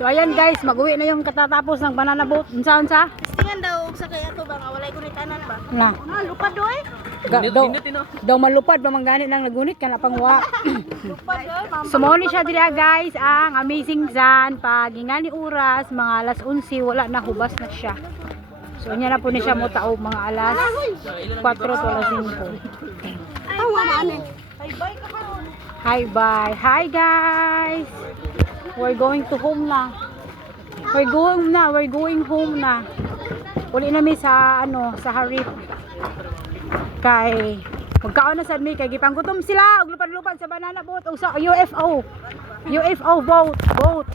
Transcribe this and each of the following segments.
So ayan guys, mag-uwi na yung katatapos ng banana boat. Unsa? Tingan daw sa kaya to ba nga walay gunitanan ba? Na. Lupad do eh. Daw malupad ba mangganit nang nagunit kana pangwa. Lupad do. So mao ni siya dira guys, ang amazing sun pag ingani oras mga alas 11 wala na hubas na siya. So nya na po ni siya mo taob mga alas 4 to alas 5. Tawa man eh. Bye ka karon. Hi bye. Hi guys. We're going to home na. We're going home na. Uli na mi sa sa Harip. Kay magkaon na sad mi kay gipanggutom sila og lupad-lupad sa banana boat o sa UFO. UFO boat.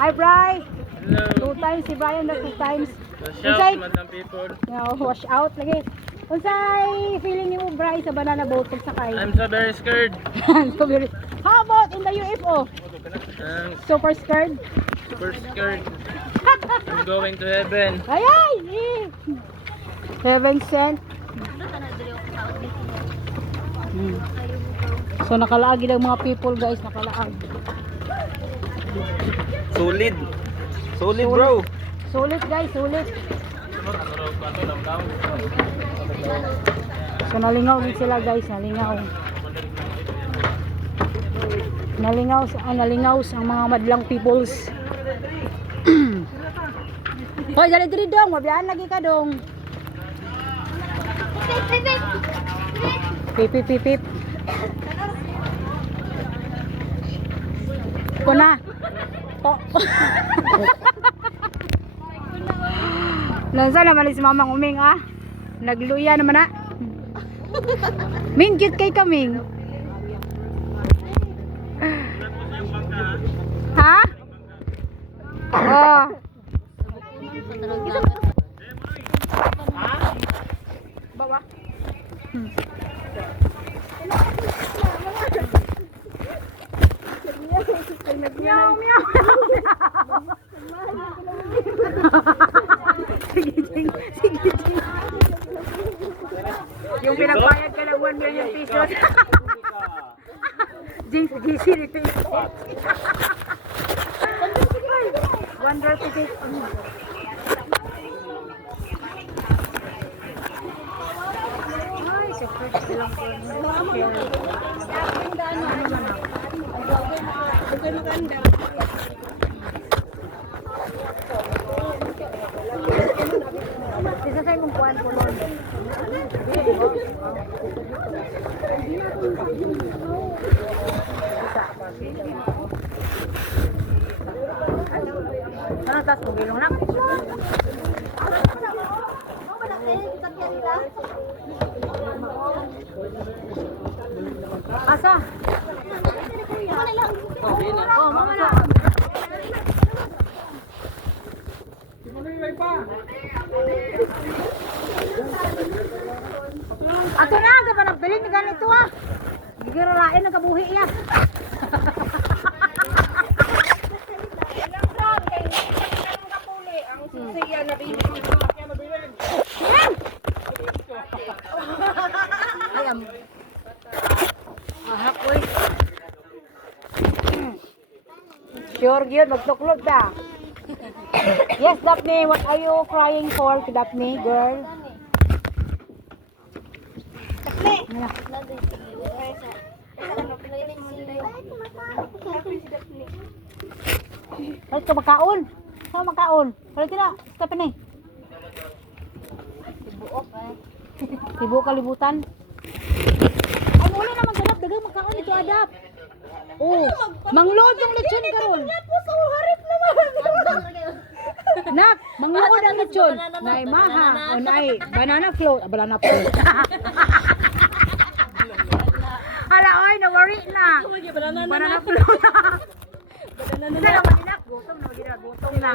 Hi Bri. Hello. 2 times si Brian na 2 times. Wash out, madam people. Wash out lagi. Unsay feeling nimo Bri sa banana boat pag sakay? I'm so very scared. How about in the UFO? Super scared? Super scared. I'm going to heaven. Ay! Heaven sent. So nakalaag lang mga people guys, nakalaag. Solid. Solid bro. Sulit guys, sulit. So nalingaw din sila guys, nalingaw. Nalingaw ang mga madlang peoples. Hoy, dali dong, mabiyaan lagi ka dong. Pip pip pip pip. Ko na. To. Lansa naman si Mamang Uming ah. Nagluya naman na. Ming cute kay kaming. Ha? Oh. Bawa. Meow meow. Sige. Yung pinagbayad ka ng 1 million pesos. GC repeat. 100 tickets. Ay, surprise silang po. Isa sa imong kuwan po nun. Ano tas mo gilong na? Asa? Oh, mama na. Ato na, gaba nagbilin ni ganito ah. Gigiro lain nagabuhi ya. Ayam. Ahak oy. Sure gyud magtuklog ta. Yes, Daphne, what are you crying for, Daphne, girl? Daphne. Balik ka makaon. Saan makaon? Balik ka na, Daphne. Tibuok kalibutan. Ay, wala naman ganap. Dagang makaon ito, Adap. Oh, mangload yung lechon karon. Nak, manglood ang lechon. Nay maha, o nay banana float, banana float. Hala oy, no worry na. Banana float. Banana na. Gutom na, gutom na.